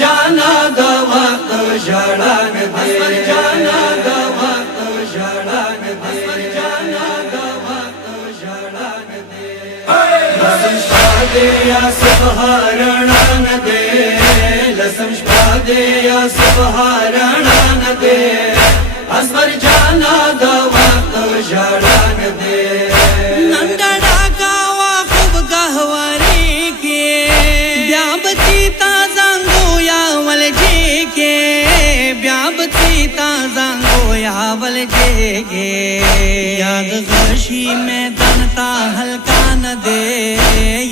جانا د وخت ژړان دې جانا د وخت ژړان دې جانا د وخت ژړان دې لسم شپه دې یا سبحان دې لسم شپه دې یا سبحان دې اصغر جانا د وخت ژړان دې ننډړا کاوا خوب گهواري کې بیا بچی تا زنګو یا ولجې کې بیا بچی تا زنګو یا ولجې کې یاد غشي میدان تا هلکا نه دے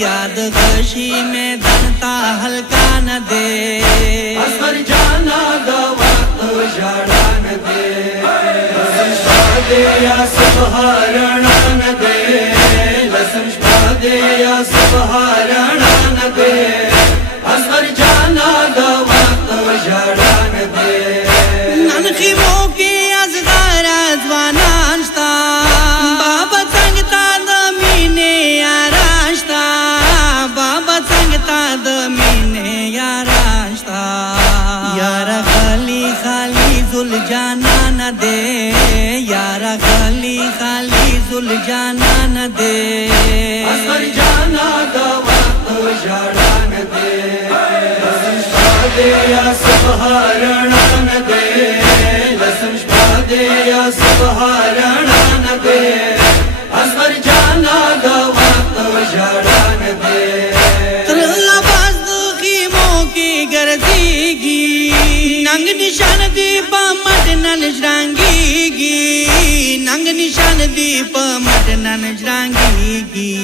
یاد غشي میدان تا هلکا نه دے اصغر جانا د وخت ژړان دې لسم شپه دې یا سبحان دې لسم شپه دې یا سبحان دې اصغر جانا د وخت ژړان دې نن خیمو کې ازدار ځوانان شتا بابا څنګه تا د مینې یاراشتا بابا څنګه تا د مینې یاراشتا یار خالی خالی زل جانا نه دے یار خالی خالی زل جانا نه دے اصغر جانا د وخت ژړان دې لسم شپه دې یا سبحان دې لسم شپه دې یا سبحان دې اصغر جانا د وخت ژړان دې تر لباس د خیمو کې ګرځيږي ننګ نشان دی په مټ نن ژرنګيږي ننګ نشان دی په مټ نن ژرنګيږي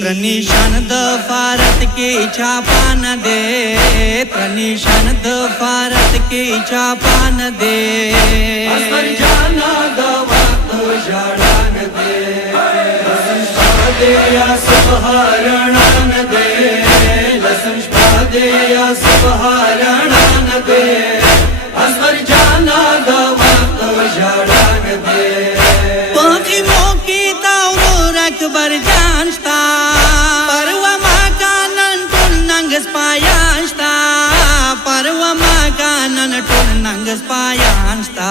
تر نشان د فارت کې چاپا نه دے تر نشان د فارت کې چاپا نه دے اصغر جانا د وخت ژړان دې لسم شپه دې یا سبحان دې لسم شپه دې یا سبحان دې اصغر جانا د وخت ژړان دې پاکی موکی تاورو رکبر جانشتا پروا ما کانن ټول ننګس پایانشتا پروا ما کانن ټول ننګس پایانشتا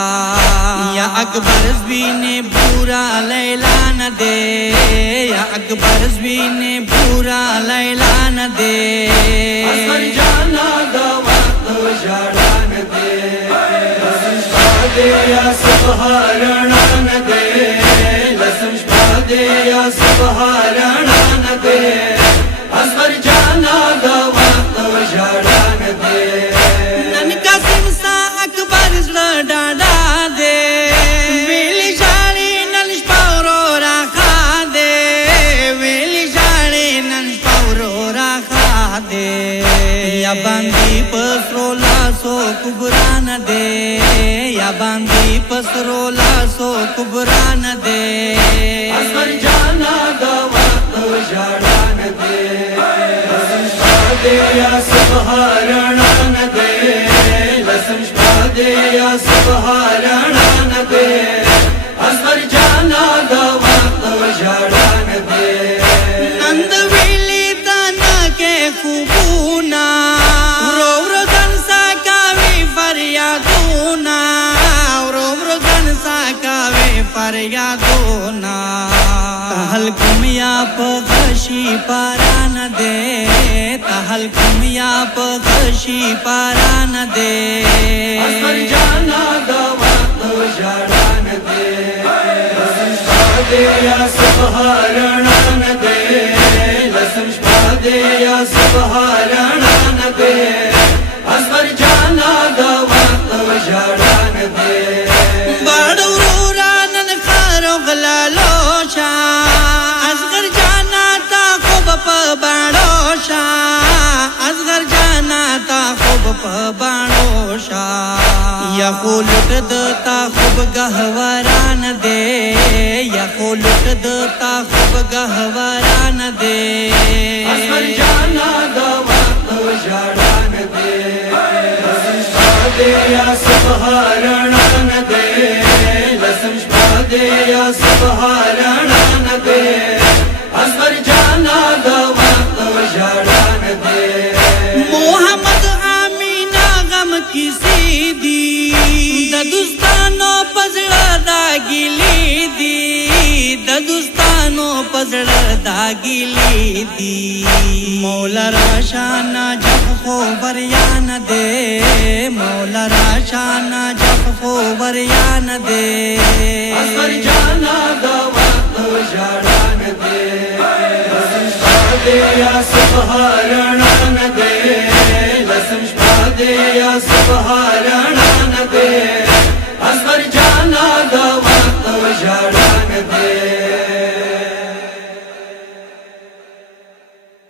یا اکبر زوینه پورا لیلا نه دے یا اکبر زوینه پورا لیلا نه دے اصغر جانا د وخت ژړان دې لسم شپه دې یا سبحان دې لسم شپه دې یا سبحان دې اصغر جانا د وخت ژړان دې نن قاسم سا اکبر زړه ډاډا دے ویلی شاړې نن شپورو راخا دے ویلی شاړې نن شپورو راخا دے یا باندې پسرو لاسو کبران دے یا باندې پسرو لاسو کبران دے اصغر جانا د وخت ژړان دې لسم شپه دې یا سبحان دې لسم شپه دې یا سبحان دې اصغر جانا د وخت ژړان دې نند ویلی تنا کے خوبونا رو رو دن سا کاوی فریادونا رو رو دن سا کاوی فریادونا تحل کمیا پا غشی پاران دے تحل کمیا پا غشی پاران دے اصغر جانا د وخت ژړان دې لسم شپه دې یا سبحان دې لسم شپه دې یا سبحان دې اصغر جانا د وخت ژړان دې بڑورورا نن خارو غلالو شا اصغر جانا تا خوب پا باڑو شا اصغر جانا تا خوب پا باڑو شا یا خولت دتا خوب گہوران دے یا خولت دتا خوب گہوران دے اصغر جانا د وخت ژړان دې لسم شپه دې یا سبحان دې لسم شپه دې یا سبحان دې اصغر جانا د وخت ژړان دې محمد امین पजड़ दागी लीधी मौला राशाना जब खोबर यान दे मौला राशाना जब खोबर यान दे असर जाना दवत जड़ान दे लसम शादे या सुबहारणान दे लसम शादे या सुबहारणान दे असर जाना